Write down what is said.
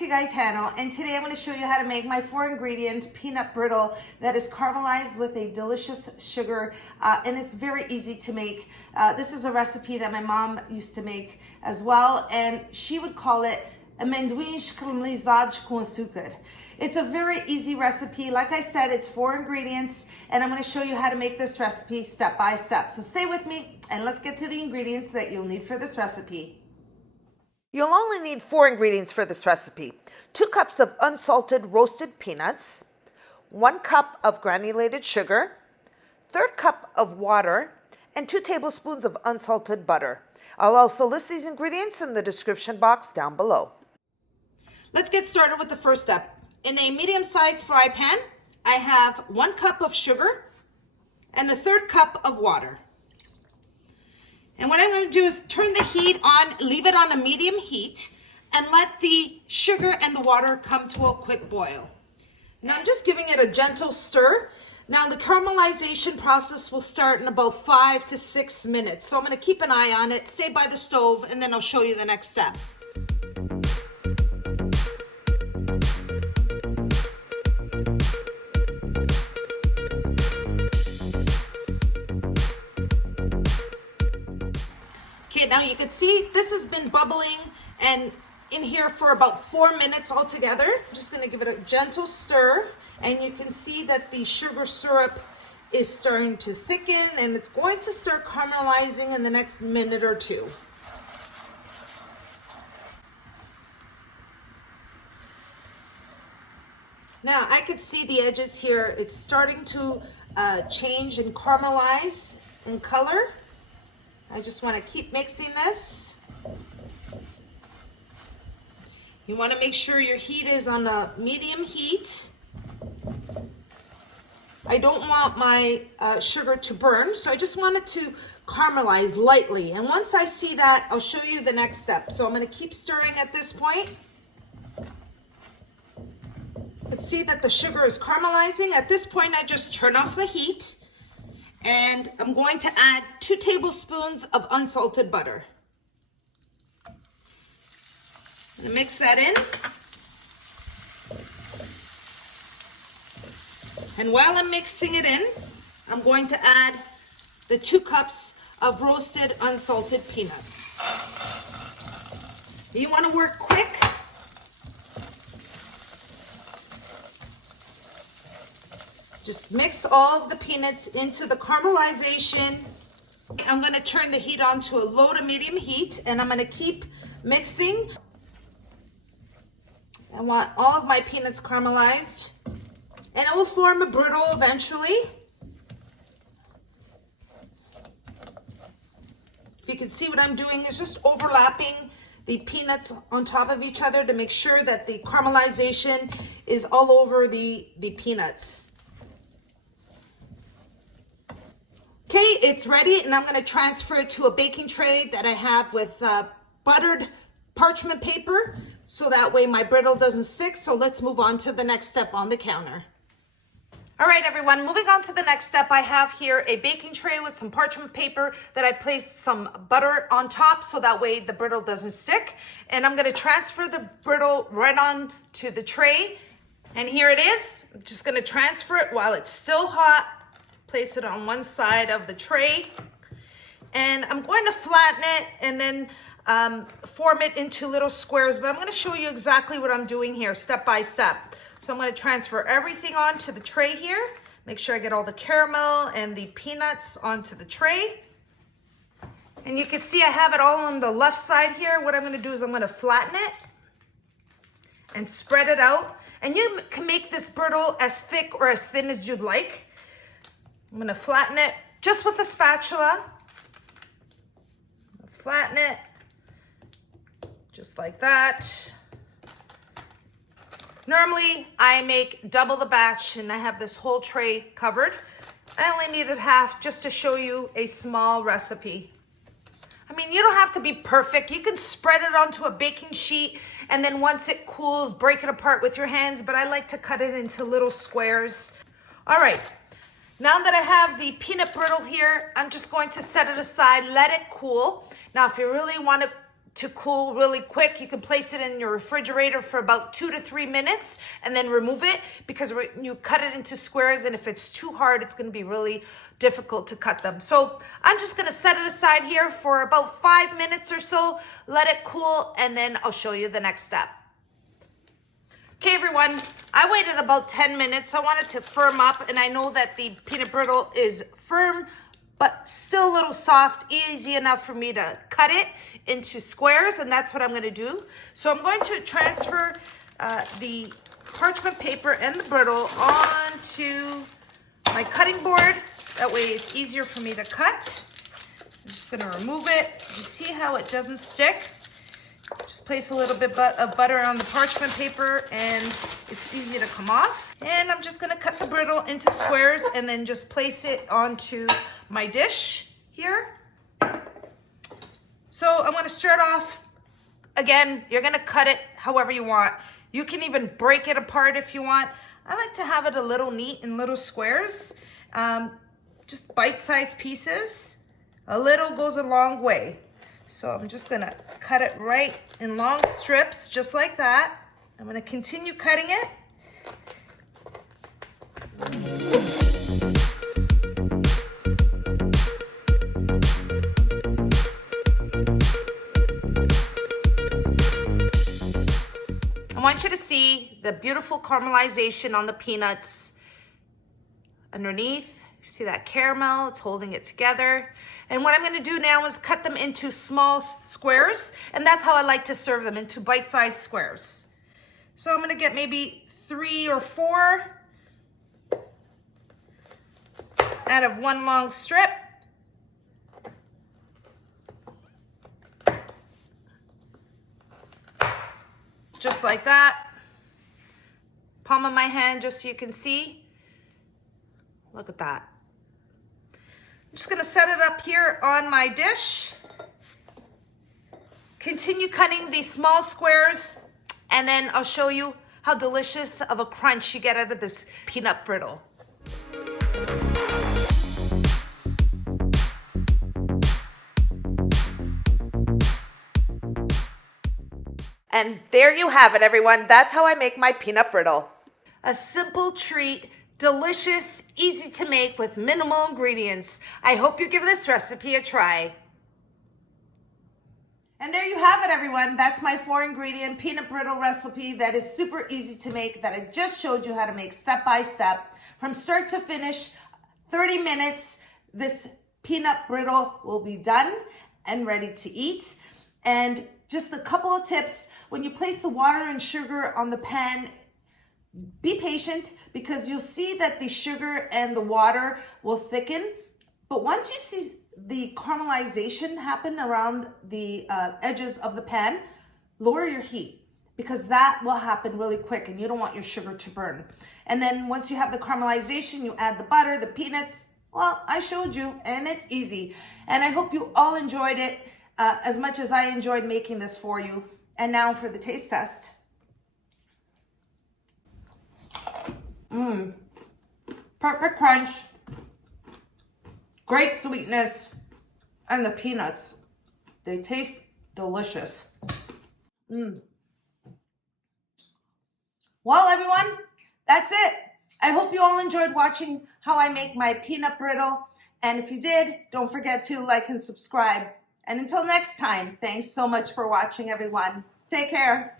DIYwithnancyg channel, and today I'm going to show you how to make my 4-ingredient peanut brittle that is caramelized with a delicious sugar, and it's very easy to make. This is a recipe that my mom used to make as well, and she would call it Amendoins caramelizadas com açúcar. It's a very easy recipe. Like I said, it's 4 ingredients, and I'm going to show you how to make this recipe step by step. So stay with me, and let's get to the ingredients that you'll need for this recipe. You'll only need 4 ingredients for this recipe. 2 cups of unsalted roasted peanuts, 1 cup of granulated sugar, 1/3 cup of water, and 2 tablespoons of unsalted butter. I'll also list these ingredients in the description box down below. Let's get started with the first step. In a medium-sized fry pan, I have 1 cup of sugar and 1/3 cup of water. And what I'm going to do is turn the heat on, leave it on a medium heat, and let the sugar and the water come to a quick boil. Now I'm just giving it a gentle stir. Now the caramelization process will start in about 5 to 6 minutes. So I'm going to keep an eye on it, stay by the stove, and then I'll show you the next step. Okay, now you can see this has been bubbling and in here for about 4 minutes altogether. I'm just going to give it a gentle stir, and you can see that the sugar syrup is starting to thicken, and it's going to start caramelizing in the next minute or two. Now I could see the edges here. It's starting to change and caramelize in color. I just want to keep mixing this. You want to make sure your heat is on a medium heat. I don't want my sugar to burn, so I just want it to caramelize lightly. And once I see that, I'll show you the next step. So I'm going to keep stirring at this point. Let's see that the sugar is caramelizing. At this point, I just turn off the heat. And I'm going to add 2 tablespoons of unsalted butter. I'm going to mix that in. And while I'm mixing it in, I'm going to add the 2 cups of roasted unsalted peanuts. You want to work quick. Just mix all of the peanuts into the caramelization. I'm going to turn the heat on to a low to medium heat, and I'm going to keep mixing. I want all of my peanuts caramelized, and it will form a brittle eventually. If you can see what I'm doing is just overlapping the peanuts on top of each other to make sure that the caramelization is all over the peanuts. Okay, it's ready, and I'm going to transfer it to a baking tray that I have with buttered parchment paper, so that way my brittle doesn't stick. So let's move on to the next step on the counter. All right, everyone, moving on to the next step, I have here a baking tray with some parchment paper that I placed some butter on top, so that way the brittle doesn't stick. And I'm going to transfer the brittle right on to the tray. And here it is. I'm just going to transfer it while it's still hot. Place it on one side of the tray, and I'm going to flatten it and then form it into little squares, but I'm going to show you exactly what I'm doing here step by step. So I'm going to transfer everything onto the tray here, make sure I get all the caramel and the peanuts onto the tray, and you can see I have it all on the left side here. What I'm going to do is I'm going to flatten it and spread it out, and you can make this brittle as thick or as thin as you'd like. I'm going to flatten it just with a spatula. Flatten it just like that. Normally, I make double the batch, and I have this whole tray covered. I only needed half just to show you a small recipe. I mean, you don't have to be perfect. You can spread it onto a baking sheet, and then once it cools, break it apart with your hands, but I like to cut it into little squares. All right. Now that I have the peanut brittle here, I'm just going to set it aside, let it cool. Now, if you really want to to cool really quick. You can place it in your refrigerator for about 2 to 3 minutes and then remove it, because when you cut it into squares, and if it's too hard, it's going to be really difficult to cut them. So I'm just going to set it aside here for about 5 minutes or so, let it cool, and then I'll show you the next step. Okay, everyone, I waited about 10 minutes. I want it to firm up, and I know that the peanut brittle is firm, but still a little soft, easy enough for me to cut it into squares, and that's what I'm going to do. So I'm going to transfer the parchment paper and the brittle onto my cutting board. That way it's easier for me to cut. I'm just going to remove it. You see how it doesn't stick? Just place a little bit of butter on the parchment paper and it's easy to come off. And I'm just going to cut the brittle into squares and then just place it onto my dish here. So I'm going to start off, again, you're going to cut it however you want. You can even break it apart if you want. I like to have it a little neat in little squares, just bite-sized pieces. A little goes a long way. So I'm just going to cut it right in long strips, just like that. I'm going to continue cutting it. I want you to see the beautiful caramelization on the peanuts underneath. You see that caramel? It's holding it together. And what I'm going to do now is cut them into small squares, and that's how I like to serve them, into bite-sized squares. So I'm going to get maybe 3 or 4 out of one long strip. Just like that. Palm of my hand, just so you can see. Look at that. I'm just going to set it up here on my dish. Continue cutting these small squares, and then I'll show you how delicious of a crunch you get out of this peanut brittle. And there you have it, everyone. That's how I make my peanut brittle. A simple treat, delicious, easy to make with minimal ingredients. I hope you give this recipe a try. And there you have it, everyone. That's my 4-ingredient peanut brittle recipe that is super easy to make, that I just showed you how to make step by step. From start to finish, 30 minutes, this peanut brittle will be done and ready to eat. And just a couple of tips: when you place the water and sugar on the pan, be patient, because you'll see that the sugar and the water will thicken. But once you see the caramelization happen around the edges of the pan, lower your heat, because that will happen really quick and you don't want your sugar to burn. And then once you have the caramelization, you add the butter, the peanuts. Well, I showed you, and it's easy. And I hope you all enjoyed it as much as I enjoyed making this for you. And now for the taste test. Perfect crunch, great sweetness, and the peanuts, they taste delicious. Well, everyone, that's it. I hope you all enjoyed watching how I make my peanut brittle. And if you did, don't forget to like and subscribe. And until next time, thanks so much for watching, everyone. Take care.